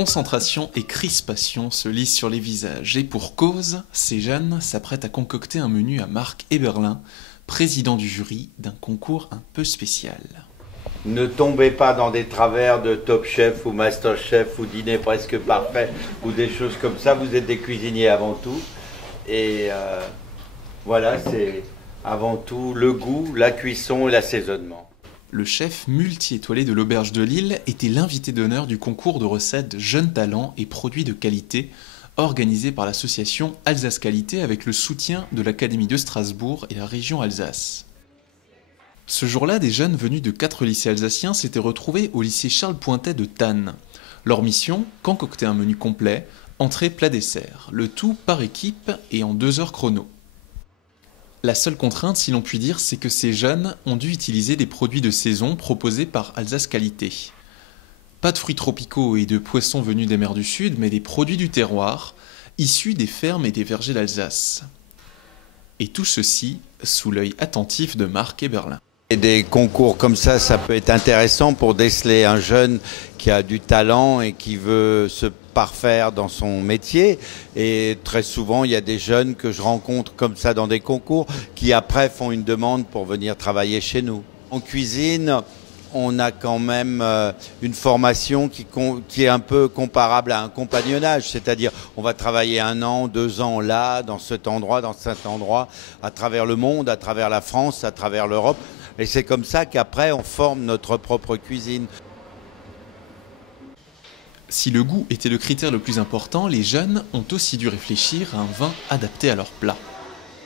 Concentration et crispation se lisent sur les visages. Et pour cause, ces jeunes s'apprêtent à concocter un menu à Marc Eberlin, président du jury d'un concours un peu spécial. Ne tombez pas dans des travers de Top Chef ou Master Chef ou Dîner presque parfait ou des choses comme ça. Vous êtes des cuisiniers avant tout. Et voilà, c'est avant tout le goût, la cuisson et l'assaisonnement. Le chef multi-étoilé de l'Auberge de Lille était l'invité d'honneur du concours de recettes Jeunes Talents et Produits de Qualité, organisé par l'association Alsace Qualité avec le soutien de l'Académie de Strasbourg et la région Alsace. Ce jour-là, des jeunes venus de 4 lycées alsaciens s'étaient retrouvés au lycée Charles Pointet de Thann. Leur mission, concocter un menu complet, entrée, plat, dessert, le tout par équipe et en 2 heures chrono. La seule contrainte, si l'on peut dire, c'est que ces jeunes ont dû utiliser des produits de saison proposés par Alsace Qualité. Pas de fruits tropicaux et de poissons venus des mers du Sud, mais des produits du terroir, issus des fermes et des vergers d'Alsace. Et tout ceci sous l'œil attentif de Marc Eberlin. Et des concours comme ça peut être intéressant pour déceler un jeune qui a du talent et qui veut se parfaire dans son métier. Et très souvent, il y a des jeunes que je rencontre comme ça dans des concours qui après font une demande pour venir travailler chez nous. En cuisine, on a quand même une formation qui est un peu comparable à un compagnonnage, c'est-à-dire on va travailler 1 an, 2 ans là, dans cet endroit, à travers le monde, à travers la France, à travers l'Europe. Et c'est comme ça qu'après on forme notre propre cuisine. Si le goût était le critère le plus important, les jeunes ont aussi dû réfléchir à un vin adapté à leur plat.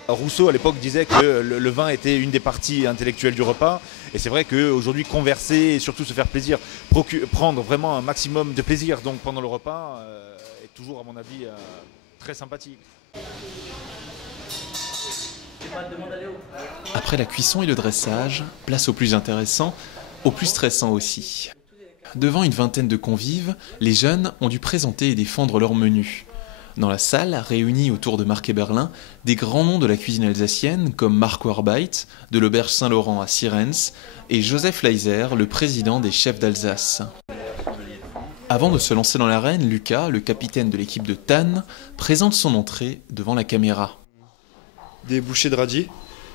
Rousseau à l'époque disait que le vin était une des parties intellectuelles du repas, et c'est vrai qu'aujourd'hui converser et surtout se faire plaisir, prendre vraiment un maximum de plaisir donc pendant le repas est toujours à mon avis très sympathique. Après la cuisson et le dressage, place au plus intéressant, au plus stressant aussi. Devant une vingtaine de convives, les jeunes ont dû présenter et défendre leur menu. Dans la salle, réunis autour de Marc Eberlin, des grands noms de la cuisine alsacienne comme Marc Warbeit, de l'Auberge Saint-Laurent à Sierentz, et Joseph Leiser, le président des chefs d'Alsace. Avant de se lancer dans l'arène, Lucas, le capitaine de l'équipe de Thann, présente son entrée devant la caméra. Des bouchées de radis,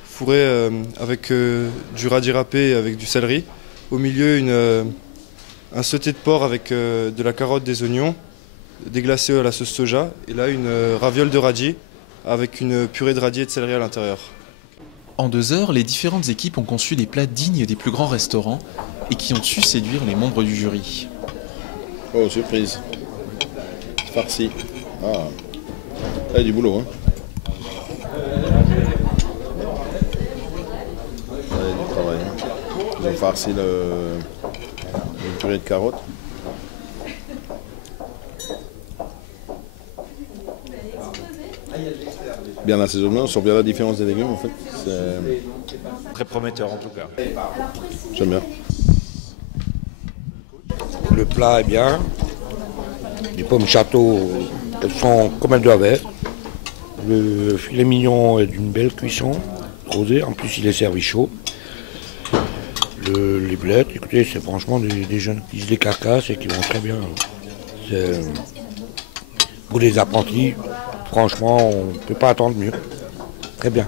fourrées avec du radis râpé avec du céleri. Au milieu, un sauté de porc avec de la carotte, des oignons, déglacé à la sauce soja. Et là, une raviole de radis avec une purée de radis et de céleri à l'intérieur. En 2 heures, les différentes équipes ont conçu des plats dignes des plus grands restaurants et qui ont su séduire les membres du jury. Oh, surprise. Farci. Ah, il y a du boulot, hein. Il y a du travail, hein. Ils ont farci une purée de carottes. Bien l'assaisonnement, on sent bien la différence des légumes en fait. C'est Très prometteur en tout cas. J'aime bien. Le plat est bien. Les pommes château, elles sont comme elles doivent être. Le filet mignon est d'une belle cuisson, rosé. En plus, il est servi chaud. Les blettes, écoutez, c'est franchement des jeunes qui se les carcassent et qui vont très bien. Pour les apprentis, franchement, on ne peut pas attendre mieux. Très bien.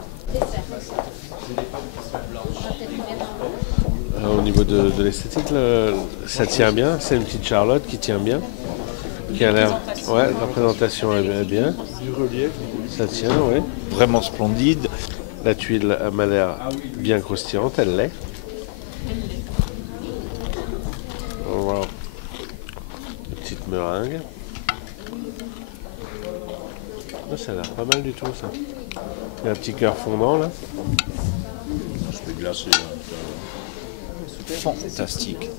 Au niveau de l'esthétique, ça tient bien. C'est une petite Charlotte qui tient bien. Qui a l'air. Ouais, la présentation est bien. Du relief. Ça tient, oui. Vraiment splendide. La tuile m'a l'air bien croustillante, elle l'est. Voilà. Une petite meringue. Ça a l'air pas mal du tout, ça. Il y a un petit cœur fondant, là. C'est glacé. Fantastique.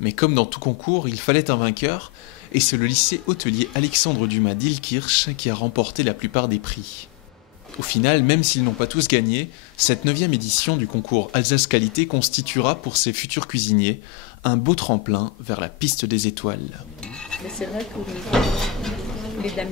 Mais comme dans tout concours, il fallait un vainqueur, et c'est le lycée hôtelier Alexandre Dumas d'Illkirch qui a remporté la plupart des prix. Au final, même s'ils n'ont pas tous gagné, cette 9e édition du concours Alsace Qualité constituera pour ces futurs cuisiniers un beau tremplin vers la piste des étoiles. Mais c'est vrai que les dames